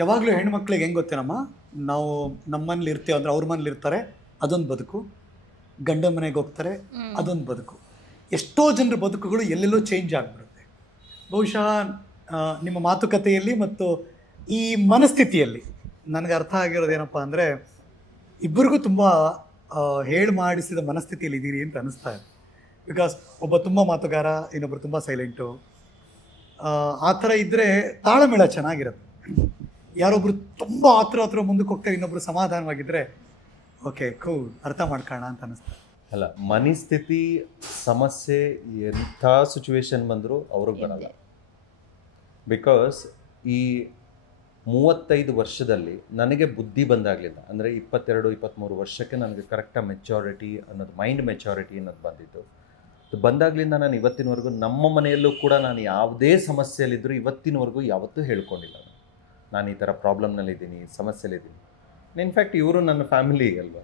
ಯಾವಾಗಲೂ ಹೆಣ್ಮಕ್ಳಿಗೆ ಹೆಂಗೆ ಗೊತ್ತೇನಮ್ಮ, ನಾವು ನಮ್ಮ ಮನೇಲಿ ಇರ್ತೀವಿ ಅಂದರೆ ಅವ್ರ ಮನೇಲಿ ಇರ್ತಾರೆ, ಅದೊಂದು ಬದುಕು. ಗಂಡನ ಮನೆಗೆ ಹೋಗ್ತಾರೆ, ಅದೊಂದು ಬದುಕು. ಎಷ್ಟೋ ಜನರ ಬದುಕುಗಳು ಎಲ್ಲೆಲ್ಲೋ ಚೇಂಜ್ ಆಗಿಬಿಡುತ್ತೆ. ಬಹುಶಃ ನಿಮ್ಮ ಮಾತುಕತೆಯಲ್ಲಿ ಮತ್ತು ಈ ಮನಸ್ಥಿತಿಯಲ್ಲಿ ನನಗೆ ಅರ್ಥ ಆಗಿರೋದೇನಪ್ಪ ಅಂದರೆ, ಇಬ್ಬರಿಗೂ ತುಂಬ ಹೇಳಿ ಮಾಡಿಸಿದ ಮನಸ್ಥಿತಿಯಲ್ಲಿ ಇದ್ದೀರಿ ಅಂತ ಅನ್ನಿಸ್ತಾ ಇದೆ. ಬಿಕಾಸ್ ಒಬ್ಬ ತುಂಬ ಮಾತುಗಾರ, ಇನ್ನೊಬ್ಬರು ತುಂಬ ಸೈಲೆಂಟು. ಆ ಥರ ಇದ್ದರೆ ತಾಳಮೇಳ ಚೆನ್ನಾಗಿರುತ್ತೆ. ಯಾರೊಬ್ರು ತುಂಬ ಹತ್ರ ಮುಂದಕ್ಕೆ ಹೋಗ್ತಾರೆ, ಇನ್ನೊಬ್ರು ಸಮಾಧಾನವಾಗಿದ್ದರೆ ಓಕೆ ಕೂಲ್, ಅರ್ಥ ಮಾಡ್ಕೋಣ ಅಂತ ಅನ್ನಿಸ್ತಾರೆ. ಅಲ್ಲ, ಮನಿ ಸ್ಥಿತಿ ಸಮಸ್ಯೆ ಎಂಥ ಸಿಚುವೇಶನ್ ಬಂದರೂ ಅವ್ರಿಗೆ ಬರಲ್ಲ. ಬಿಕಾಸ್ ಈ 35 ವರ್ಷದಲ್ಲಿ ನನಗೆ ಬುದ್ಧಿ ಬಂದಾಗಲಿಲ್ಲ. ಅಂದರೆ 22-23 ವರ್ಷಕ್ಕೆ ನನಗೆ ಕರೆಕ್ಟಾಗಿ ಮೆಚ್ಯೂರಿಟಿ ಅನ್ನೋದು, ಮೈಂಡ್ ಮೆಚ್ಯೂರಿಟಿ ಅನ್ನೋದು ಬಂದಿತ್ತು. ಬಂದಾಗಲಿಂದ ನಾನು ಇವತ್ತಿನವರೆಗೂ ನಮ್ಮ ಮನೆಯಲ್ಲೂ ಕೂಡ ನಾನು ಯಾವುದೇ ಸಮಸ್ಯೆಯಲ್ಲಿದ್ದರೂ ಇವತ್ತಿನವರೆಗೂ ಯಾವತ್ತೂ ಹೇಳ್ಕೊಂಡಿಲ್ಲ. ನಾನು ಈ ಥರ ಪ್ರಾಬ್ಲಮ್ನಲ್ಲಿದ್ದೀನಿ, ಸಮಸ್ಯೆಲಿದ್ದೀನಿ. ಇನ್ಫ್ಯಾಕ್ಟ್ ಇವರು ನನ್ನ ಫ್ಯಾಮಿಲಿ ಅಲ್ವಾ,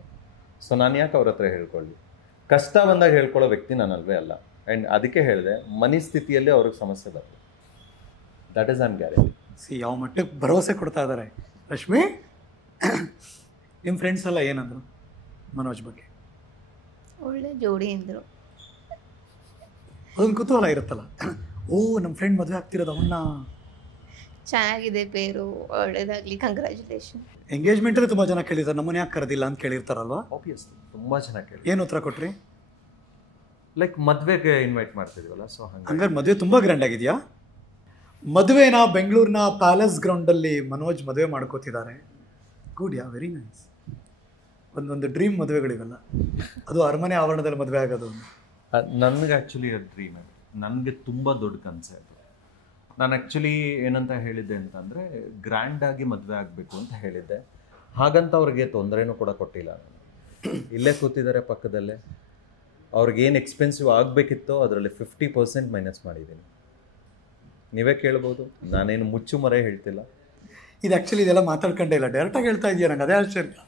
ಸೊ ನಾನು ಯಾಕೆ ಅವ್ರ ಹತ್ರ ಹೇಳ್ಕೊಳ್ಳಿ. ಕಷ್ಟ ಬಂದಾಗ ಹೇಳ್ಕೊಳ್ಳೋ ವ್ಯಕ್ತಿ ನಾನಲ್ವೇ ಅಲ್ಲ. ಆ್ಯಂಡ್ ಅದಕ್ಕೆ ಹೇಳಿದೆ, ಮನಿ ಸ್ಥಿತಿಯಲ್ಲಿ ಅವ್ರಿಗೆ ಸಮಸ್ಯೆ ಬರ್ತದೆ. That is on guarantee. ಯಾವ ಮಟ್ಟಕ್ಕೆ ಭರವಸೆ ಕೊಡ್ತಾ ಇದ್ದಾರೆ. ರಶ್ಮಿ, ನಿಮ್ಮ ಫ್ರೆಂಡ್ಸ್ ಎಲ್ಲ ಏನಂದ್ರು ಮನೋಜ್ ಬಗ್ಗೆ? ಒಳ್ಳೆ ಜೋಡಿ ಅಂದರು. ಅದೊಂದು ಕುತೂಹಲ ಇರುತ್ತಲ್ಲ, ಓ ನಮ್ಮ ಫ್ರೆಂಡ್ ಮದುವೆ ಆಗ್ತಿರೋದು ಅವನ್ನ, ಚೆನ್ನಾಗಿದೆ ಪೇರು, ಒಳ್ಳೇದಾಗಲಿ, ಕಂಗ್ರ್ಯಾಚುಲೇಷನ್. ಎಂಗೇಜ್ಮೆಂಟಲ್ಲಿ ತುಂಬ ಜನ ಕೇಳಿರ್ತಾರೆ, ನಮ್ಮನ್ನ ಯಾಕೆ ಕರೆದಿಲ್ಲ ಅಂತ ಕೇಳಿರ್ತಾರಲ್ವಾ? ಆಬ್ವಿಯಸ್ಲಿ ತುಂಬ ಚೆನ್ನಾಗಿ ಕೇಳಿ. ಏನು ಉತ್ತರ ಕೊಟ್ರಿ? ಲೈಕ್ ಮದುವೆಗೆ ಇನ್ವೈಟ್ ಮಾಡ್ತಿದ್ದೀವಲ್ಲ, ಸೊ ಹಂಗಾರೆ ಮದುವೆ ತುಂಬ ಗ್ರ್ಯಾಂಡ್ ಆಗಿದೆಯಾ? ಮದುವೆನ ಬೆಂಗಳೂರಿನ ಪ್ಯಾಲೇಸ್ ಗ್ರೌಂಡಲ್ಲಿ ಮನೋಜ್ ಮದುವೆ ಮಾಡ್ಕೋತಿದ್ದಾರೆ. ಗುಡ್, ಯಾ, ವೆರಿ ನೈಸ್. ಒಂದೊಂದು ಡ್ರೀಮ್ ಮದುವೆಗಳಿವೆಲ್ಲ, ಅದು ಅರಮನೆ ಆವರಣದಲ್ಲಿ ಮದುವೆ ಆಗೋದು. ನನಗೆ ಆ್ಯಕ್ಚುಲಿ ಅದು ಡ್ರೀಮ್, ನನಗೆ ತುಂಬ ದೊಡ್ಡ ಕನಸು ಅದು. ನಾನು ಆ್ಯಕ್ಚುಲಿ ಏನಂತ ಹೇಳಿದ್ದೆ ಅಂತಂದರೆ, ಗ್ರ್ಯಾಂಡಾಗಿ ಮದುವೆ ಆಗಬೇಕು ಅಂತ ಹೇಳಿದ್ದೆ. ಹಾಗಂತ ಅವ್ರಿಗೆ ತೊಂದರೆನೂ ಕೂಡ ಕೊಟ್ಟಿಲ್ಲ. ಇಲ್ಲೇ ಕೂತಿದ್ದಾರೆ ಪಕ್ಕದಲ್ಲೇ. ಅವ್ರಿಗೇನು ಎಕ್ಸ್ಪೆನ್ಸಿವ್ ಆಗಬೇಕಿತ್ತೋ ಅದರಲ್ಲಿ 50% ಮೈನಸ್ ಮಾಡಿದ್ದೀನಿ. ನೀವೇ ಕೇಳ್ಬೋದು, ನಾನೇನು ಮುಚ್ಚು ಮರೆ ಹೇಳ್ತಿಲ್ಲ. ಇದು ಆ್ಯಕ್ಚುಲಿ ಇದೆಲ್ಲ ಮಾತಾಡ್ಕೊಂಡೇ ಇಲ್ಲ, ಡೈರೆಕ್ಟಾಗಿ ಹೇಳ್ತಾ ಇದೆಯಾ, ನಂಗೆ ಅದೇ ಆಶ್ಚರ್ಯ.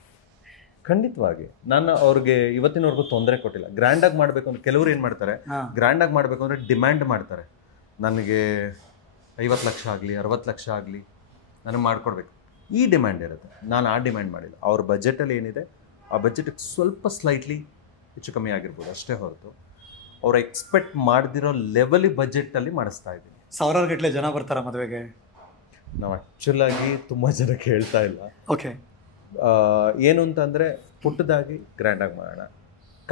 ಖಂಡಿತವಾಗಿ ನಾನು ಅವ್ರಿಗೆ ಇವತ್ತಿನವರೆಗೂ ತೊಂದರೆ ಕೊಟ್ಟಿಲ್ಲ. ಗ್ರ್ಯಾಂಡಾಗಿ ಮಾಡಬೇಕು ಅಂದ್ರೆ ಕೆಲವ್ರು ಏನು ಮಾಡ್ತಾರೆ, ಗ್ರ್ಯಾಂಡಾಗಿ ಮಾಡಬೇಕು ಅಂದರೆ ಡಿಮ್ಯಾಂಡ್ ಮಾಡ್ತಾರೆ. ನನಗೆ 50 ಲಕ್ಷ ಆಗಲಿ, 60 ಲಕ್ಷ ಆಗಲಿ, ನನಗೆ ಮಾಡಿಕೊಡ್ಬೇಕು, ಈ ಡಿಮ್ಯಾಂಡ್ ಇರುತ್ತೆ. ನಾನು ಆ ಡಿಮ್ಯಾಂಡ್ ಮಾಡಿಲ್ಲ. ಅವ್ರ ಬಜೆಟಲ್ಲಿ ಏನಿದೆ ಆ ಬಜೆಟಿಗೆ ಸ್ವಲ್ಪ ಸ್ಲೈಟ್ಲಿ ಹೆಚ್ಚು ಕಮ್ಮಿ ಆಗಿರ್ಬೋದು ಅಷ್ಟೇ ಹೊರತು, ಅವ್ರು ಎಕ್ಸ್ಪೆಕ್ಟ್ ಮಾಡ್ದಿರೋ ಲೆವೆಲಿ ಬಜೆಟಲ್ಲಿ ಮಾಡಿಸ್ತಾ ಇದ್ದೀನಿ. ಸಾವಿರಾರು ಗಟ್ಟಲೆ ಜನ ಬರ್ತಾರ ಮದುವೆಗೆ? ನಾವು ಆ್ಯಕ್ಚುಲಾಗಿ ತುಂಬ ಜನ ಕೇಳ್ತಾ ಇಲ್ಲ. ಓಕೆ, ಏನು ಅಂತಂದರೆ ಪುಟ್ಟದಾಗಿ ಗ್ರ್ಯಾಂಡಾಗಿ ಮಾಡೋಣ.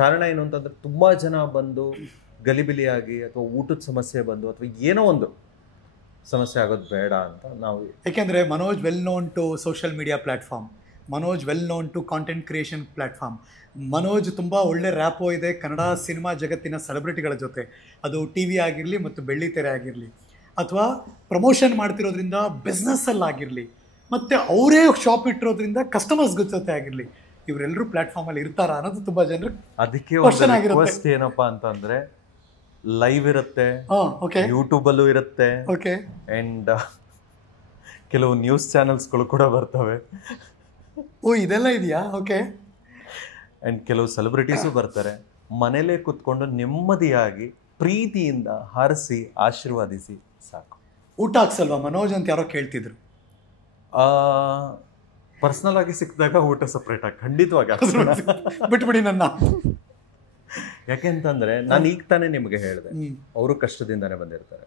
ಕಾರಣ ಏನು ಅಂತಂದರೆ, ತುಂಬ ಜನ ಬಂದು ಗಲಿಬಿಲಿಯಾಗಿ ಅಥವಾ ಊಟದ ಸಮಸ್ಯೆ ಬಂದು ಅಥವಾ ಏನೋ ಒಂದು ಸಮಸ್ಯೆ ಆಗೋದು ಬೇಡ ಅಂತ ನಾವು. ಏಕೆಂದರೆ Manoj well known to social media platform, Manoj well known to content creation platform. Manoj ತುಂಬ ಒಳ್ಳೆ ರ್ಯಾಪೋ ಇದೆ ಕನ್ನಡ ಸಿನಿಮಾ ಜಗತ್ತಿನ ಸೆಲೆಬ್ರಿಟಿಗಳ ಜೊತೆ, ಅದು ಟಿ ವಿ ಆಗಿರಲಿ ಮತ್ತು ಬೆಳ್ಳಿ ತೆರೆ ಆಗಿರಲಿ, ಅಥವಾ ಪ್ರಮೋಷನ್ ಮಾಡ್ತಿರೋದ್ರಿಂದ ಬಿಸ್ನೆಸ್ಸಲ್ಲಾಗಿರಲಿ, ಮತ್ತು ಅವರೇ ಶಾಪ್ ಇಟ್ಟಿರೋದ್ರಿಂದ ಕಸ್ಟಮರ್ಸ್ ಜೊತೆ ಆಗಿರಲಿ, ಇವರೆಲ್ಲರೂ ಪ್ಲ್ಯಾಟ್ಫಾರ್ಮಲ್ಲಿ ಇರ್ತಾರ ಅನ್ನೋದು ತುಂಬ ಜನರು. ಅದಕ್ಕೆ ರಿಕ್ವೆಸ್ಟ್ ಏನಪ್ಪ ಅಂತಂದರೆ, ಲೈವ್ ಇರುತ್ತೆ, ಯೂಟ್ಯೂಬಲ್ಲೂ ಇರುತ್ತೆ, ಓಕೆ, ಆ್ಯಂಡ್ ಕೆಲವು ನ್ಯೂಸ್ ಚಾನೆಲ್ಸ್ಗಳು ಕೂಡ ಬರ್ತವೆ. ಓ, ಇದೆಲ್ಲ ಇದೆಯಾ? ಓಕೆ. ಆ್ಯಂಡ್ ಕೆಲವು ಸೆಲೆಬ್ರಿಟೀಸು ಬರ್ತಾರೆ. ಮನೇಲೇ ಕೂತ್ಕೊಂಡು ನೆಮ್ಮದಿಯಾಗಿ ಪ್ರೀತಿಯಿಂದ ಹರಿಸಿ ಆಶೀರ್ವಾದಿಸಿ ಸಾಕು. ಊಟ ಹಾಕ್ಸಲ್ವಾ ಮನೋಜ್ ಅಂತ ಯಾರೋ ಕೇಳ್ತಿದ್ರು. ಪರ್ಸ್ನಲ್ ಆಗಿ ಸಿಕ್ಕಿದಾಗ ಊಟ ಸಪ್ರೇಟ್ ಆಗಿ ಖಂಡಿತವಾಗಿ ಬಿಟ್ಬಿಡಿ ನನ್ನ. ಯಾಕೆಂತಂದರೆ ನಾನು ಈಗ ತಾನೇ ನಿಮಗೆ ಹೇಳಿದೆ, ಅವರು ಕಷ್ಟದಿಂದಾನೇ ಬಂದಿರ್ತಾರೆ.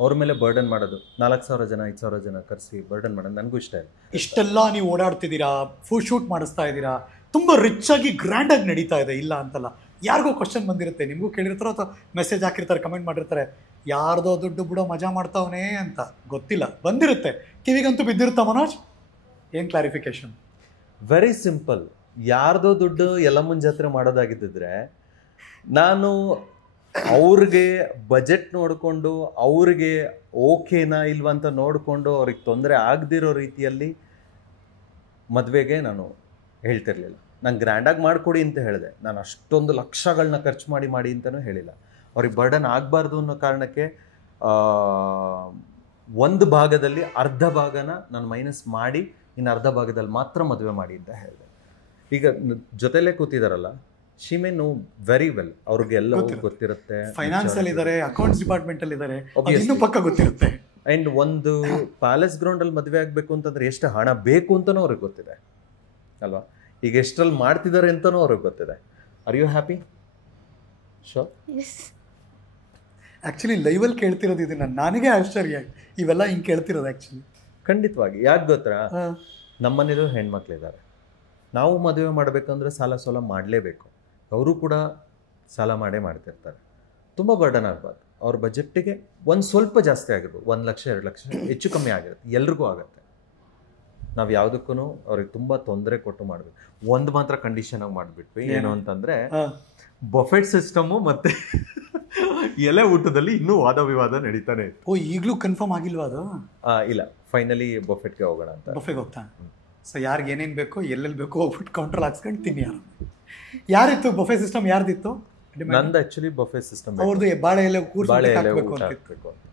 ಅವ್ರ ಮೇಲೆ ಬರ್ಡನ್ ಮಾಡೋದು, 4,000 ಜನ 5,000 ಜನ ಕರೆಸಿ ಬರ್ಡನ್ ಮಾಡೋದು ನನಗೂ ಇಷ್ಟ ಇಲ್ಲ. ಇಷ್ಟೆಲ್ಲ ನೀವು ಓಡಾಡ್ತಿದ್ದೀರಾ, ಫುಲ್ ಶೂಟ್ ಮಾಡಿಸ್ತಾ ಇದ್ದೀರಾ, ತುಂಬ ರಿಚ್ ಆಗಿ ಗ್ರ್ಯಾಂಡಾಗಿ ನಡೀತಾ ಇದೆ, ಇಲ್ಲ ಅಂತಲ್ಲ. ಯಾರಿಗೋ ಕ್ವಶನ್ ಬಂದಿರುತ್ತೆ, ನಿಮಗೂ ಕೇಳಿರ್ತಾರೋ ಅಥವಾ ಮೆಸೇಜ್ ಹಾಕಿರ್ತಾರೆ, ಕಮೆಂಟ್ ಮಾಡಿರ್ತಾರೆ, ಯಾರ್ದೋ ದುಡ್ಡು ಬಿಡೋ ಮಜಾ ಮಾಡ್ತಾವನೇ ಅಂತ. ಗೊತ್ತಿಲ್ಲ, ಬಂದಿರುತ್ತೆ, ಕಿವಿಗಂತೂ ಬಿದ್ದಿರುತ್ತಾ ಮನೋಜ್? ಏನು ಕ್ಲಾರಿಫಿಕೇಶನ್? Very simple. ಯಾರ್ದೋ ದುಡ್ಡು ಯಲ್ಲಮ್ಮನ ಜಾತ್ರೆ ಮಾಡೋದಾಗಿದ್ದಿದ್ರೆ ನಾನು ಅವ್ರಿಗೆ ಬಜೆಟ್ ನೋಡಿಕೊಂಡು ಅವ್ರಿಗೆ ಓಕೆನಾ ಇಲ್ವಾ ಅಂತ ನೋಡಿಕೊಂಡು ಅವ್ರಿಗೆ ತೊಂದರೆ ಆಗದಿರೋ ರೀತಿಯಲ್ಲಿ ಮದುವೆಗೆ ನಾನು ಹೇಳ್ತಿರ್ಲಿಲ್ಲ. ನಾನು ಗ್ರ್ಯಾಂಡಾಗಿ ಮಾಡಿಕೊಡಿ ಅಂತ ಹೇಳಿದೆ. ನಾನು ಅಷ್ಟೊಂದು ಲಕ್ಷಗಳನ್ನ ಖರ್ಚು ಮಾಡಿ ಅಂತಲೂ ಹೇಳಿಲ್ಲ. ಅವ್ರಿಗೆ ಬರ್ಡನ್ ಆಗಬಾರ್ದು ಅನ್ನೋ ಕಾರಣಕ್ಕೆ ಒಂದು ಭಾಗದಲ್ಲಿ ಅರ್ಧ ಭಾಗನ ನಾನು ಮೈನಸ್ ಮಾಡಿ ಇನ್ನು ಅರ್ಧ ಭಾಗದಲ್ಲಿ ಮಾತ್ರ ಮದುವೆ ಮಾಡಿ ಅಂತ ಹೇಳಿದೆ. ಈಗ ಜೊತೆಲೇ ಕೂತಿದಾರಲ್ಲ, she may know very well, ಅವ್ರಿಗೆ ಎಲ್ಲವೂ ಗೊತ್ತಿರುತ್ತೆ. ಫೈನಾನ್ಸ್ ಅಲ್ಲಿ ಇದ್ದಾರೆ, ಅಕೌಂಟ್ಸ್ ಡಿಪಾರ್ಟ್ಮೆಂಟ್ ಅಲ್ಲಿ ಇದ್ದಾರೆ, ಇನ್ನೂ ಪಕ್ಕ ಗೊತ್ತಿರುತ್ತೆ. ಆ್ಯಂಡ್ ಒಂದು ಪ್ಯಾಲೇಸ್ ಗ್ರೌಂಡಲ್ಲಿ ಮದುವೆ ಆಗಬೇಕು ಅಂತಂದ್ರೆ ಎಷ್ಟು ಹಣ ಬೇಕು ಅಂತಲೂ ಅವ್ರಿಗೆ ಗೊತ್ತಿದೆ ಅಲ್ವಾ. ಈಗ ಎಷ್ಟರಲ್ಲಿ ಮಾಡ್ತಿದ್ದಾರೆ ಅಂತಲೂ ಅವ್ರಿಗೆ ಗೊತ್ತಿದೆ. Are you happy? Sure. Yes. Actually ಲೈವಲ್ಲಿ ಕೇಳ್ತಿರೋದು ಇದನ್ನ, ನನಗೆ ಆಶ್ಚರ್ಯ ಇವೆಲ್ಲ ಹಿಂಗೆ ಕೇಳ್ತಿರೋದು ಆ್ಯಕ್ಚುಲಿ. ಖಂಡಿತವಾಗಿ. ಯಾಕೆ ಗೊತ್ತಾ, ನಮ್ಮನೇಲೂ ಹೆಣ್ಮಕ್ಳಿದ್ದಾರೆ. ನಾವು ಮದುವೆ ಮಾಡಬೇಕಂದ್ರೆ ಸಾಲ ಸೋಲ ಮಾಡಲೇಬೇಕು. ಅವರು ಕೂಡ ಸಾಲ ಮಾಡೇ ಮಾಡ್ತಿರ್ತಾರೆ. ತುಂಬ ಬರ್ಡನ್ ಆಗಬಾರ್ದು. ಅವ್ರ ಬಜೆಟ್ಟಿಗೆ ಒಂದು ಸ್ವಲ್ಪ ಜಾಸ್ತಿ ಆಗಿರ್ಬೋದು, 1 ಲಕ್ಷ 2 ಲಕ್ಷ ಹೆಚ್ಚು ಕಮ್ಮಿ ಆಗಿರುತ್ತೆ, ಎಲ್ರಿಗೂ ಆಗುತ್ತೆ. ನಾವು ಯಾವುದಕ್ಕೂ ಅವ್ರಿಗೆ ತುಂಬ ತೊಂದರೆ ಕೊಟ್ಟು ಮಾಡಬೇಕು. ಒಂದು ಮಾತ್ರ ಕಂಡೀಷನಾಗಿ ಮಾಡಿಬಿಟ್ವಿ, ಏನು ಅಂತಂದರೆ ಬಫೆಟ್ ಸಿಸ್ಟಮು ಮತ್ತು ಎಲೆ ಊಟದಲ್ಲಿ ಇನ್ನೂ ವಾದ ವಿವಾದ ನಡೀತಾನೆ ಇತ್ತು. ಓ, ಈಗಲೂ ಕನ್ಫರ್ಮ್ ಆಗಿಲ್ವಾ ಅದು? ಇಲ್ಲ, ಫೈನಲಿ ಬಫೆಟ್ಗೆ ಹೋಗೋಣ ಅಂತ. ಬಫೆಗೆ ಹೋಗ್ತಾ. ಸೊ ಯಾರಿಗೆ ಏನೇನು ಬೇಕೋ ಎಲ್ಲೆಲ್ಲಿ ಬೇಕೋ ಹೋಗ್ಬಿಟ್ಟು ಕೌಂಟ್ರಲ್ಲಿ ಹಾಕ್ಸ್ಕೊಂಡು ತಿನ್ನಿ. ಯಾರಿತ್ತು ಬಫೆ ಸಿಸ್ಟಮ್? ಯಾರ್ದಿತ್ತು? ನಂದು ಆ್ಯಕ್ಚುಲಿ ಬಫೆ ಸಿಸ್ಟಮ್. ಅವ್ರದ್ದು ಬಾಳೆ ಎಲೆ ಬಾಳೆ ಎಲೆ ಹಾಕಬೇಕು ಊಟ ಅಂತ. ಹಾಕಬೇಕು ಅಂತ.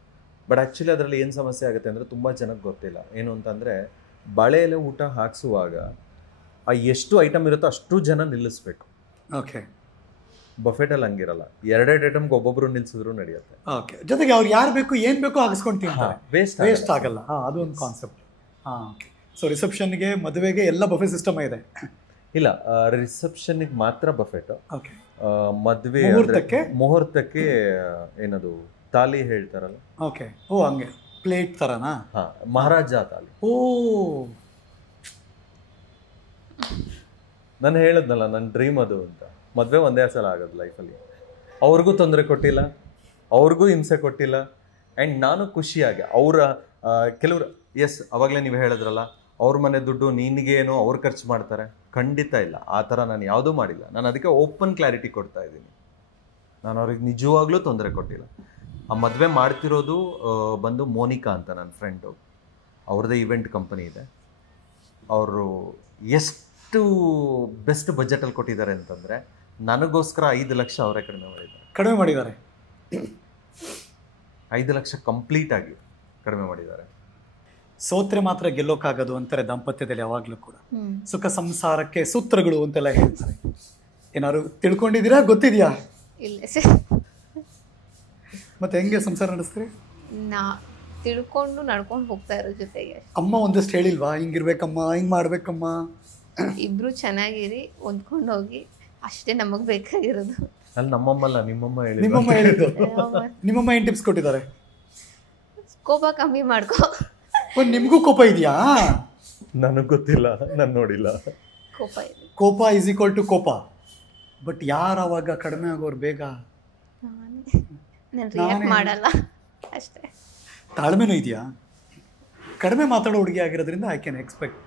ಬಟ್ ಆ್ಯಕ್ಚುಲಿ ಅದರಲ್ಲಿ ಏನು ಸಮಸ್ಯೆ ಆಗುತ್ತೆ ಅಂದರೆ, ತುಂಬ ಜನಕ್ಕೆ ಗೊತ್ತಿಲ್ಲ ಏನು ಅಂತಂದರೆ, ಬಾಳೆ ಎಲೆ ಊಟ ಹಾಕ್ಸುವಾಗ ಎಷ್ಟು ಐಟಮ್ ಇರುತ್ತೋ ಅಷ್ಟು ಜನ ನಿಲ್ಲಿಸ್ಬೇಕು. ಓಕೆ. ಬಫೆಟಲ್ಲಿ ಹಂಗಿರಲ್ಲ, 2 ಐಟಮ್ಗೆ ಒಬ್ಬೊಬ್ರು ನಿಲ್ಸಿದ್ರು ನಡೆಯುತ್ತೆ. ಓಕೆ. ಜೊತೆಗೆ ಅವ್ರು ಯಾರು ಬೇಕು ಏನು ಬೇಕೋ ಹಾಕಿಸ್ಕೊಂಡು ತಿಂತಾರೆ, ವೇಸ್ಟ್ ಆಗಲ್ಲ. ಅದು ಒಂದು ಕಾನ್ಸೆಪ್ಟ್. ಓಕೆ. ಸೊ ರಿಸೆಪ್ಷನ್ಗೆ, ಮದುವೆಗೆ ಎಲ್ಲ ಬಫೆ ಸಿಸ್ಟಮ್ ಇದೆ? ಇಲ್ಲ, ರಿಸೆಪ್ಷನ್ಗೆ ಮಾತ್ರ ಬಫೆಟ್. ಓಕೆ. ಮದುವೆ ಮುಹೂರ್ತಕ್ಕೆ ಏನದು ತಾಲಿ ಹೇಳ್ತಾರಲ್ಲ. ಓಕೆ. ಓ, ಹಂಗೆ ಪ್ಲೇಟ್ ಥರನಾ? ಹಾಂ, ಮಹಾರಾಜ ತಾಲಿ. ಓ, ನಾನು ಹೇಳಿದ್ನಲ್ಲ, ನನ್ನ ಡ್ರೀಮ್ ಅದು ಅಂತ. ಮದುವೆ ಒಂದೇ ಸಲ ಆಗೋದು ಲೈಫಲ್ಲಿ. ಅವ್ರಿಗೂ ತೊಂದರೆ ಕೊಟ್ಟಿಲ್ಲ, ಅವ್ರಿಗೂ ಹಿಂಸೆ ಕೊಟ್ಟಿಲ್ಲ, ಆ್ಯಂಡ್ ನಾನು ಖುಷಿಯಾಗಿ ಅವರ ಕೆಲವರು ಅವಾಗಲೇ ನೀವು ಹೇಳಿದ್ರಲ್ಲ, ಅವ್ರ ಮನೆ ದುಡ್ಡು ನಿನಗೇನು ಅವ್ರು ಖರ್ಚು ಮಾಡ್ತಾರೆ. ಖಂಡಿತ ಇಲ್ಲ, ಆ ಥರ ನಾನು ಯಾವುದೂ ಮಾಡಿಲ್ಲ. ನಾನು ಅದಕ್ಕೆ ಓಪನ್ ಕ್ಲಾರಿಟಿ ಕೊಡ್ತಾ ಇದ್ದೀನಿ. ನಾನು ಅವ್ರಿಗೆ ನಿಜವಾಗ್ಲೂ ತೊಂದರೆ ಕೊಟ್ಟಿಲ್ಲ. ಆ ಮದುವೆ ಮಾಡ್ತಿರೋದು ಬಂದು ಮೋನಿಕಾ ಅಂತ ನನ್ನ ಫ್ರೆಂಡು. ಅವ್ರದ್ದೇ ಈವೆಂಟ್ ಕಂಪನಿ ಇದೆ. ಅವರು ಎಷ್ಟು ಬೆಸ್ಟ್ ಬಜೆಟಲ್ಲಿ ಕೊಟ್ಟಿದ್ದಾರೆ ಅಂತಂದರೆ, ನನಗೋಸ್ಕರ 5 ಲಕ್ಷ ಅವರೇ ಕಡಿಮೆ ಮಾಡಿದ್ದಾರೆ. 5 ಲಕ್ಷ ಕಂಪ್ಲೀಟಾಗಿ ಕಡಿಮೆ ಮಾಡಿದ್ದಾರೆ. ಸೋತ್ರೆ ಮಾತ್ರ ಗೆಲ್ಲೋಕ್ಕಾಗೋದು ಅಂತಾರೆ ದಾಂಪತ್ಯದಲ್ಲಿ ಯಾವಾಗಲೂ ಕೂಡ. ಸುಖ ಸಂಸಾರಕ್ಕೆ ಸೂತ್ರಗಳು ಅಂತೆಲ್ಲ ಹೇಳ್ತಾರೆ. ಏನಾದ್ರು ತಿಳ್ಕೊಂಡಿದ್ದೀರಾ? ಗೊತ್ತಿದೆಯಾ? ಇಲ್ಲ ಸರ್. ಮತ್ತೆ ಹೆಂಗೆ ಸಂಸಾರ ನಡೆಸ್ತೀರಿ? ತಿಳ್ಕೊಂಡು ನಡ್ಕೊಂಡು ಹೋಗ್ತಾ ಇರೋ ಜೊತೆಗೆ. ಅಮ್ಮ ಒಂದಷ್ಟು ಹೇಳಿಲ್ವಾ, ಹಿಂಗಿರ್ಬೇಕಮ್ಮ, ಹಿಂಗೆ ಮಾಡ್ಬೇಕಮ್ಮ? ಇಬ್ರು ಚೆನ್ನಾಗಿರಿ, ಹೊಂದ್ಕೊಂಡು ಹೋಗಿ, ಅಷ್ಟೇ ನಮಗೆ ಬೇಕಾಗಿರೋದು. ಅಲ್ಲಿ ನಮ್ಮಮ್ಮಲ್ಲ, ನಿಮ್ಮಮ್ಮ ಹೇಳಿದ್ದು. ನಿಮ್ಮಮ್ಮ ಏನು ಟಿಪ್ಸ್ ಕೊಟ್ಟಿದ್ದಾರೆ? ಕೋಪ ಕಮ್ಮಿ ಮಾಡ್ಕೋ. ನಿಮಗೂ ಕೋಪ ಇದೆಯಾ? ನನಗೆ ಗೊತ್ತಿಲ್ಲ, ನಾನು ನೋಡಿಲ್ಲ. ಕೋಪ ಇದೆ. ಕೋಪ ಈಸ್ ಈಕ್ವಲ್ ಟು ಕೋಪ. ಬಟ್ ಯಾರು ಅವಾಗ ಕಡಿಮೆ ಆಗೋರು ಬೇಗ? ನಾನು ರಿಯಾಕ್ಟ್ ಮಾಡಲ್ಲ ಅಷ್ಟೇ. ತಾಳ್ಮೆನೂ ಇದೆಯಾ? ಕಡಿಮೆ ಮಾತಾಡೋ ಹುಡುಗಿ ಆಗಿರೋದ್ರಿಂದ ಐ ಕ್ಯಾನ್ ಎಕ್ಸ್ಪೆಕ್ಟ್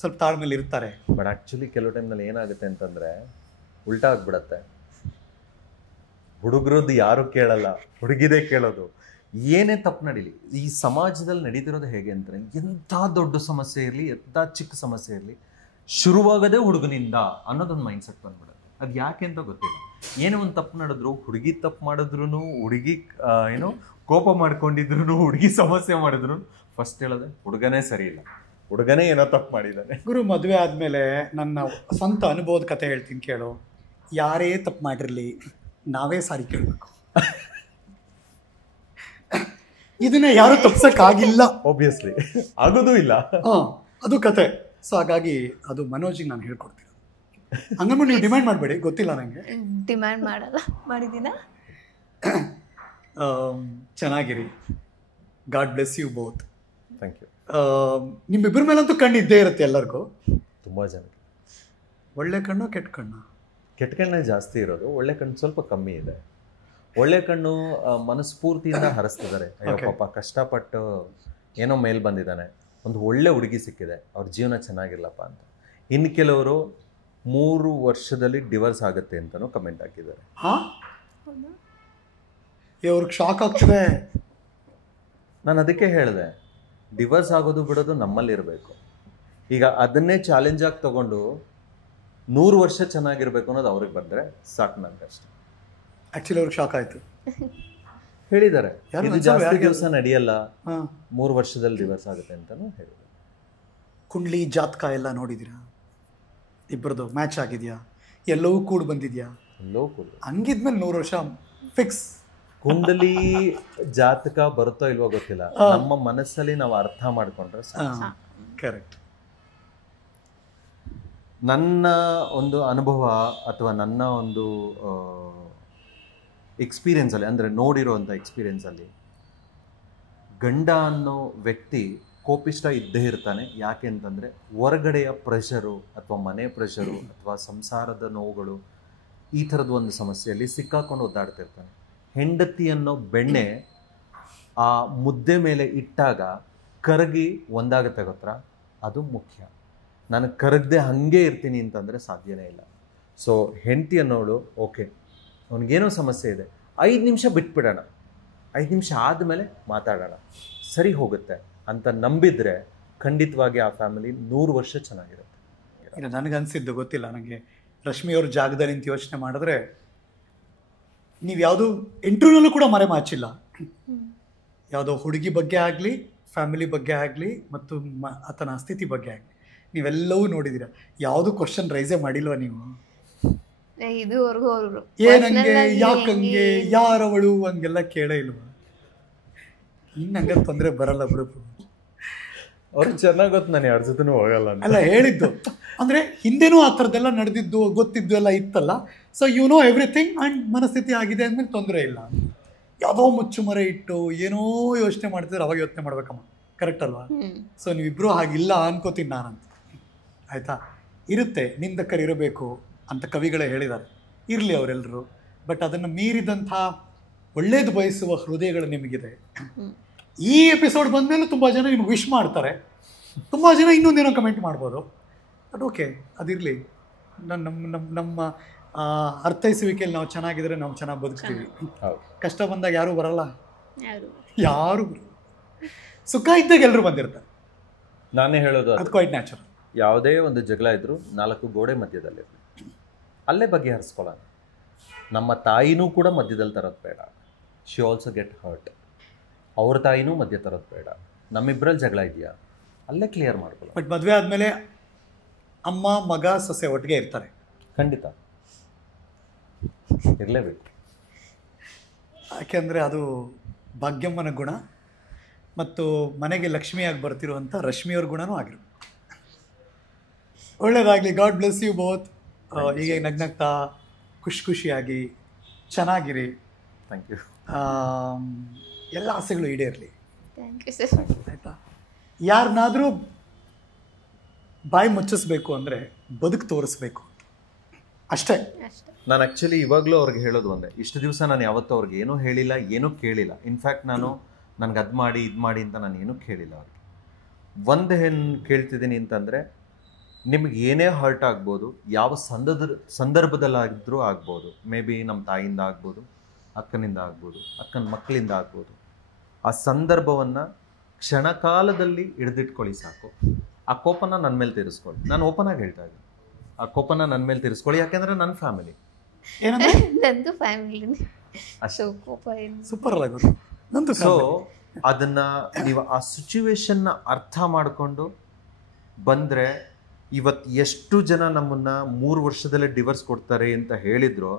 ಸ್ವಲ್ಪ ತಾಳ್ಮೆಲಿ ಇರ್ತಾರೆ. ಬಟ್ ಆ್ಯಕ್ಚುಲಿ ಕೆಲವು ಟೈಮ್ನಲ್ಲಿ ಏನಾಗುತ್ತೆ ಅಂತಂದರೆ, ಉಲ್ಟಾ ಆಗ್ಬಿಡತ್ತೆ. ಹುಡುಗರದ್ದು ಯಾರು ಕೇಳಲ್ಲ, ಹುಡುಗಿದೇ ಕೇಳೋದು. ಏನೇ ತಪ್ಪು ನಡೀಲಿ, ಈ ಸಮಾಜದಲ್ಲಿ ನಡೀತಿರೋದು ಹೇಗೆ ಅಂದರೆ, ಎಂಥ ದೊಡ್ಡ ಸಮಸ್ಯೆ ಇರಲಿ, ಎಂಥ ಚಿಕ್ಕ ಸಮಸ್ಯೆ ಇರಲಿ, ಶುರುವಾಗದೇ ಹುಡುಗನಿಂದ ಅನ್ನೋದೊಂದು ಮೈಂಡ್ ಸೆಟ್ ಬಂದ್ಬಿಡುತ್ತೆ. ಅದು ಯಾಕೆ ಅಂತ ಗೊತ್ತಿಲ್ಲ. ಏನೋ ಒಂದು ತಪ್ಪು ನಡೆದ್ರು, ಹುಡುಗಿ ತಪ್ಪು ಮಾಡಿದ್ರು, ಹುಡುಗಿ ಕೋಪ ಮಾಡ್ಕೊಂಡಿದ್ರು, ಹುಡುಗಿ ಸಮಸ್ಯೆ ಮಾಡಿದ್ರು, ಫಸ್ಟ್ ಹೇಳೋದೆ ಹುಡುಗನೇ ಸರಿ ಇಲ್ಲ, ಹುಡುಗನೇ ಏನೋ ತಪ್ಪು ಮಾಡಿದ್ದಾನೆ. ಗುರು, ಮದುವೆ ಆದಮೇಲೆ ನನ್ನ ಸ್ವಂತ ಅನುಭವದ ಕತೆ ಹೇಳ್ತೀನಿ ಕೇಳು. ಯಾರೇ ತಪ್ಪು ಮಾಡಿರಲಿ, ನಾವೇ ಸಾರಿ ಕೇಳಬೇಕು. ಇದನ್ನ ಯಾರು ತಪ್ಸಕ್ಕಾಗಿಲ್ಲ. ಆಬ್ವಿಯಸ್ಲಿ ಆಗೋದೂ ಇಲ್ಲ. ಅದು ಕತೆ. ಸೊ ಹಾಗಾಗಿ ಅದು ಮನೋಜಿಗೆ ನಾನು ಹೇಳ್ಕೊಡ್ತೀನಿ. ಹಂಗಂದ್ಬಿಟ್ಟು ನೀವು ಡಿಮ್ಯಾಂಡ್ ಮಾಡಬೇಡಿ, ಗೊತ್ತಿಲ್ಲ ನನಗೆ. ಡಿಮ್ಯಾಂಡ್ ಮಾಡಲ್ಲ. ಮಾಡಿದ್ದೀನ. ಚೆನ್ನಾಗಿರಿ. God bless you both. Thank you. ನಿಮ್ಮಿಬ್ಬರ ಮೇಲಂತೂ ಕಣ್ಣು ಇದ್ದೇ ಇರುತ್ತೆ ಎಲ್ಲರಿಗೂ. ತುಂಬ ಜನಕ್ಕೆ. ಒಳ್ಳೆ ಕಣ್ಣು ಕೆಟ್ಟ ಕಣ್ಣು? ಕೆಟ್ಟ ಕಣ್ಣೇ ಜಾಸ್ತಿ ಇರೋದು, ಒಳ್ಳೆ ಕಣ್ಣು ಸ್ವಲ್ಪ ಕಮ್ಮಿ ಇದೆ. ಒಳ್ಳೆ ಕಣ್ಣು ಮನಸ್ಫೂರ್ತಿಯಿಂದ ಹರಿಸ್ತಿದ್ದಾರೆ. ಅಯ್ಯೋ ಪಾಪ ಕಷ್ಟಪಟ್ಟು ಏನೋ ಮೇಲೆ ಬಂದಿದ್ದಾನೆ, ಒಂದು ಒಳ್ಳೆ ಹುಡುಗಿ ಸಿಕ್ಕಿದೆ, ಅವ್ರ ಜೀವನ ಚೆನ್ನಾಗಿರ್ಲಪ್ಪ ಅಂತ. ಇನ್ನು ಕೆಲವರು 3 ವರ್ಷದಲ್ಲಿ ಡಿವೋರ್ಸ್ ಆಗುತ್ತೆ ಅಂತಲೂ ಕಮೆಂಟ್ ಹಾಕಿದ್ದಾರೆ. ಇವ್ರಿಗೆ ಶಾಕ್ ಆಗ್ತದೆ. ನಾನು ಅದಕ್ಕೆ ಹೇಳಿದೆ, ಡಿವೋರ್ಸ್ ಆಗೋದು ಬಿಡೋದು ನಮ್ಮಲ್ಲಿರಬೇಕು. ಈಗ ಅದನ್ನೇ ಚಾಲೆಂಜ್ ಆಗಿ ತಗೊಂಡು 100 ವರ್ಷ ಚೆನ್ನಾಗಿರ್ಬೇಕು ಅನ್ನೋದು ಅವ್ರಿಗೆ ಬಂದರೆ ಸಾಕು ನನಗಷ್ಟೆ. ಆ್ಯಕ್ಚುಲಿ ಅವ್ರಿಗೆ ಶಾಕ್ ಆಯಿತು. ಹೇಳಿದ್ದಾರೆ ಇದು ಜಾಸ್ತಿ ದಿವಸ ನಡೆಯಲ್ಲ, 3 ವರ್ಷದಲ್ಲಿ ಡಿವೋರ್ಸ್ ಆಗುತ್ತೆ ಅಂತಲೂ ಹೇಳಿದ್ದಾರೆ. ಕುಂಡ್ಲಿ ಜಾತಕ ಎಲ್ಲ ನೋಡಿದ್ದೀರಾ? ಇಬ್ಬರದು ಮ್ಯಾಚ್ ಆಗಿದೆಯಾ? ಎಲ್ಲವೂ ಕೂಡ ಬಂದಿದೆಯಾ? ಎಲ್ಲವೂ ಕೂಡ. ಹಂಗಿದ್ಮೇಲೆ 100 ವರ್ಷ ಫಿಕ್ಸ್. ಕುಂಡಲಿ ಜಾತಕ ಬರುತ್ತೋ ಇಲ್ವೋ ಗೊತ್ತಿಲ್ಲ, ನಮ್ಮ ಮನಸ್ಸಲ್ಲಿ ನಾವು ಅರ್ಥ ಮಾಡ್ಕೊಂಡ್ರೆ ಸಾಕು. ಕರೆಕ್ಟ್. ನನ್ನ ಒಂದು ಅನುಭವ ಅಥವಾ ನನ್ನ ಒಂದು ಎಕ್ಸ್ಪೀರಿಯನ್ಸಲ್ಲಿ, ಅಂದರೆ ನೋಡಿರೋಂಥ ಎಕ್ಸ್ಪೀರಿಯನ್ಸಲ್ಲಿ, ಗಂಡ ಅನ್ನೋ ವ್ಯಕ್ತಿ ಕೋಪಿಷ್ಟ ಇದ್ದೇ ಇರ್ತಾನೆ. ಯಾಕೆ ಅಂತಂದರೆ ಹೊರಗಡೆಯ ಪ್ರೆಷರು ಅಥವಾ ಮನೆ ಪ್ರೆಷರು ಅಥವಾ ಸಂಸಾರದ ನೋವುಗಳು, ಈ ಥರದ ಒಂದು ಸಮಸ್ಯೆಯಲ್ಲಿ ಸಿಕ್ಕಾಕೊಂಡು ಒದ್ದಾಡ್ತಿರ್ತಾನೆ. ಹೆಂಡತಿ ಅನ್ನೋ ಬೆಣ್ಣೆ ಆ ಮುದ್ದೆ ಮೇಲೆ ಇಟ್ಟಾಗ ಕರಗಿ ಒಂದಾಗುತ್ತೆ ಗೊತ್ತಾ, ಅದು ಮುಖ್ಯ. ನಾನು ಕರಗದೆ ಹಾಗೆ ಇರ್ತೀನಿ ಅಂತಂದರೆ ಸಾಧ್ಯನೇ ಇಲ್ಲ. ಸೊ ಹೆಂಡತಿ ಅನ್ನೋಳು ಓಕೆ, ಅವನಿಗೇನೋ ಸಮಸ್ಯೆ ಇದೆ, 5 ನಿಮಿಷ ಬಿಟ್ಬಿಡೋಣ, 5 ನಿಮಿಷ ಆದಮೇಲೆ ಮಾತಾಡೋಣ, ಸರಿ ಹೋಗುತ್ತೆ ಅಂತ ನಂಬಿದರೆ ಖಂಡಿತವಾಗಿ ಆ ಫ್ಯಾಮಿಲಿ 100 ವರ್ಷ ಚೆನ್ನಾಗಿರುತ್ತೆ. ಇನ್ನು ನನಗನ್ಸಿದ್ದು ಗೊತ್ತಿಲ್ಲ, ನನಗೆ ರಶ್ಮಿಯವ್ರ ಜಾಗದಲ್ಲಿ ನಿಂತು ಯೋಚನೆ ಮಾಡಿದ್ರೆ, ನೀವು ಯಾವುದೂ ಇಂಟರ್ವ್ಯೂನಲ್ಲೂ ಕೂಡ ಮರೆಮಾಚಿಲ್ಲ. ಯಾವುದೋ ಹುಡುಗಿ ಬಗ್ಗೆ ಆಗಲಿ, ಫ್ಯಾಮಿಲಿ ಬಗ್ಗೆ ಆಗಲಿ, ಮತ್ತು ಆತನ ಸ್ಥಿತಿ ಬಗ್ಗೆ ಆಗಲಿ, ನೀವೆಲ್ಲವೂ ನೋಡಿದ್ದೀರ. ಯಾವುದು ಕ್ವಶನ್ ರೈಸೇ ಮಾಡಿಲ್ವ ನೀವು? ಇದುವರೆಗೂ ಅವರು ಏನಂಗೆ, ಯಾಕಂಗೆ, ಯಾರವಳು ಹಂಗೆಲ್ಲ ಕೇಳೇ ಇಲ್ವ? ಇನ್ನು ಹಂಗೆ ತೊಂದರೆ ಬರಲ್ಲ ಬಿಡು. ಅವ್ರಿಗೆ ಚೆನ್ನಾಗಿ ಗೊತ್ತು, ನಾನು ಯಾರ ಜೊತೆನೂ ಹೋಗಲ್ಲ ಅಲ್ಲ ಹೇಳಿದ್ದು. ಅಂದರೆ ಹಿಂದೆನೂ ಆ ಥರದ್ದೆಲ್ಲ ನಡೆದಿದ್ದು ಗೊತ್ತಿದ್ದು ಎಲ್ಲ ಇತ್ತಲ್ಲ. So you know everything and ಮನಸ್ಥಿತಿ ಆಗಿದೆ ಅಂದಮೇಲೆ ತೊಂದರೆ ಇಲ್ಲ. ಯಾವುದೋ ಮುಚ್ಚುಮರೆ ಇಟ್ಟು ಏನೋ ಯೋಚನೆ ಮಾಡ್ತಿದ್ರೆ ಅವಾಗ ಯೋಚನೆ ಮಾಡ್ಬೇಕಮ್ಮ, ಕರೆಕ್ಟ್ ಅಲ್ವಾ? ಸೊ ನೀವಿಬ್ಬರು ಹಾಗಿಲ್ಲ ಅನ್ಕೋತೀನಿ ನಾನಂತ. ಆಯಿತಾ? ಇರುತ್ತೆ, ನಿಂದಕರಿರಬೇಕು ಅಂತ ಕವಿಗಳೇ ಹೇಳಿದ್ದಾರೆ. ಇರಲಿ ಅವರೆಲ್ಲರೂ, ಬಟ್ ಅದನ್ನು ಮೀರಿದಂಥ ಒಳ್ಳೇದು ಬಯಸುವ ಹೃದಯಗಳು ನಿಮಗಿದೆ. ಈ ಎಪಿಸೋಡ್ ಬಂದಮೇಲೆ ತುಂಬ ಜನ ನಿಮಗೆ ವಿಶ್ ಮಾಡ್ತಾರೆ, ತುಂಬ ಜನ ಇನ್ನೊಂದೇನೋ ಕಮೆಂಟ್ ಮಾಡ್ಬೋದು. ಅದು ಓಕೆ, ಅದಿರಲಿ. ನಮ್ಮ ಅರ್ಥೈಸುವಿಕೆಯಲ್ಲಿ ನಾವು ಚೆನ್ನಾಗಿದ್ರೆ ನಾವು ಚೆನ್ನಾಗಿ ಬದುಕ್ತೀವಿ. ಕಷ್ಟ ಬಂದಾಗ ಯಾರೂ ಬರಲ್ಲ, ಯಾರು ಬರಲ್ಲ. ಸುಖ ಇದ್ದಾಗ ಎಲ್ಲರೂ ಬಂದಿರ್ತಾರೆ. ನಾನೇ ಹೇಳೋದು ಅದು ಕ್ವೈಟ್ ನ್ಯಾಚುರಲ್. ಯಾವುದೇ ಒಂದು ಜಗಳ ಇದ್ರೂ 4 ಗೋಡೆ ಮಧ್ಯದಲ್ಲಿ ಅಲ್ಲೇ ಬಗೆಹರಿಸ್ಕೊಳ್ಳೋಣ. ನಮ್ಮ ತಾಯಿನೂ ಕೂಡ ಮಧ್ಯದಲ್ಲಿ ತರೋದು ಬೇಡ. She also get hurt. ಅವ್ರ ತಾಯಿನೂ ಮಧ್ಯ ತರೋದು ಬೇಡ. ನಮ್ಮಿಬ್ಬರಲ್ಲಿ ಜಗಳ ಇದೆಯಾ, ಅಲ್ಲೇ ಕ್ಲಿಯರ್ ಮಾಡ್ಕೊಳ್ಳೋಣ. ಬಟ್ ಮದುವೆ ಆದಮೇಲೆ ಅಮ್ಮ ಮಗ ಸೊಸೆ ಒಟ್ಟಿಗೆ ಇರ್ತಾರೆ. ಖಂಡಿತ ಇರಲೇಬೇಕು. ಯಾಕೆಂದರೆ ಅದು ಭಾಗ್ಯಮ್ಮನ ಗುಣ ಮತ್ತು ಮನೆಗೆ ಲಕ್ಷ್ಮಿಯಾಗಿ ಬರ್ತಿರುವಂಥ ರಶ್ಮಿಯವ್ರ ಗುಣನೂ ಆಗಿರುತ್ತೆ. ಒಳ್ಳೇದಾಗಲಿ. God bless you both. ಹೀಗೆ ನಗ್ನಗ್ತಾ ಖುಷಿಯಾಗಿ ಚೆನ್ನಾಗಿರಿ. Thank you. ಎಲ್ಲ ಆಸೆಗಳು ಈಡೇರಲಿ. Thank you sir. ಆಯಿತಾ? ಯಾರನ್ನಾದರೂ ಬಾಯಿ ಮುಚ್ಚಿಸ್ಬೇಕು ಅಂದರೆ ಬದುಕು ತೋರಿಸ್ಬೇಕು ಅಷ್ಟೇ. ನಾನು ಆ್ಯಕ್ಚುಲಿ ಇವಾಗಲೂ ಅವ್ರಿಗೆ ಹೇಳೋದು ಒಂದೇ, ಇಷ್ಟು ದಿವಸ ನಾನು ಯಾವತ್ತೂ ಅವ್ರಿಗೆ ಏನೂ ಹೇಳಿಲ್ಲ, ಏನೂ ಕೇಳಿಲ್ಲ. ಇನ್ಫ್ಯಾಕ್ಟ್ ನನಗೆ ಅದು ಮಾಡಿ ಇದು ಮಾಡಿ ಅಂತ ನಾನು ಏನೂ ಕೇಳಿಲ್ಲ ಅವ್ರಿಗೆ. ಒಂದು ಏನು ಕೇಳ್ತಿದ್ದೀನಿ ಅಂತಂದರೆ, ನಿಮಗೆ ಏನೇ ಹರ್ಟ್ ಆಗ್ಬೋದು, ಯಾವ ಸಂದರ್ಭದಲ್ಲಾಗಿದ್ರೂ ಆಗ್ಬೋದು. ಮೇ ಬಿ ನಮ್ಮ ತಾಯಿಯಿಂದ ಆಗ್ಬೋದು, ಅಕ್ಕನಿಂದ ಆಗ್ಬೋದು, ಅಕ್ಕನ ಮಕ್ಕಳಿಂದ ಆಗ್ಬೋದು. ಆ ಸಂದರ್ಭವನ್ನು ಕ್ಷಣಕಾಲದಲ್ಲಿ ಹಿಡಿದಿಟ್ಕೊಳ್ಳಿ ಸಾಕು. ಆ ಕೋಪನ ನನ್ನ ಮೇಲೆ ತೀರಿಸ್ಕೊಳ್ಳಿ. ನಾನು ಓಪನ್ ಆಗಿ ಹೇಳ್ತಾ ಇದ್ದೀನಿ, ಆ ಕೋಪನ ನನ್ನ ಮೇಲೆ ತೀರಿಸ್ಕೊಳ್ಳಿ. ಯಾಕೆಂದರೆ ನನ್ನ ಫ್ಯಾಮಿಲಿ, ಏನಂದ್ರೆ ನಂದು ಫ್ಯಾಮಿಲಿ ಅಷ್ಟು ಕೋಪ ಏನು ಸೂಪರ್ ಅಲ್ಲ ಗೊತ್ತು ನಂದು. ಸೊ ಅದನ್ನು ನೀವು ಆ ಸಿಚುವೇಶನ್ನ ಅರ್ಥ ಮಾಡಿಕೊಂಡು ಬಂದರೆ, ಇವತ್ತು ಎಷ್ಟು ಜನ ನಮ್ಮನ್ನು 3 ವರ್ಷದಲ್ಲೇ ಡಿವರ್ಸ್ ಕೊಡ್ತಾರೆ ಅಂತ ಹೇಳಿದ್ರು,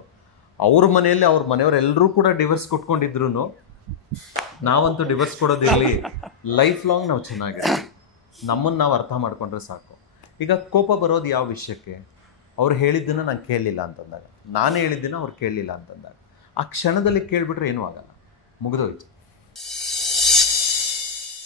ಅವ್ರ ಮನೆಯಲ್ಲಿ ಅವ್ರ ಮನೆಯವರೆಲ್ಲರೂ ಕೂಡ ಡಿವರ್ಸ್ ಕೊಟ್ಕೊಂಡಿದ್ರು, ನಾವಂತೂ ಡಿವರ್ಸ್ ಕೊಡೋದಿರಲಿ, ಲೈಫ್ ಲಾಂಗ್ ನಾವು ಚೆನ್ನಾಗಿರ್ತೀವಿ. ನಮ್ಮನ್ನು ನಾವು ಅರ್ಥ ಮಾಡ್ಕೊಂಡ್ರೆ ಸಾಕು. ಈಗ ಕೋಪ ಬರೋದು ಯಾವ ವಿಷಯಕ್ಕೆ? ಅವ್ರು ಹೇಳಿದ್ದನ್ನು ನಾನು ಕೇಳಲಿಲ್ಲ ಅಂತಂದಾಗ, ನಾನು ಹೇಳಿದ್ದನ್ನು ಅವ್ರು ಕೇಳಲಿಲ್ಲ ಅಂತಂದಾಗ, ಆ ಕ್ಷಣದಲ್ಲಿ ಕೇಳಿಬಿಟ್ರೆ ಏನೂ ಆಗಲ್ಲ, ಮುಗಿದೋಯ್ತು.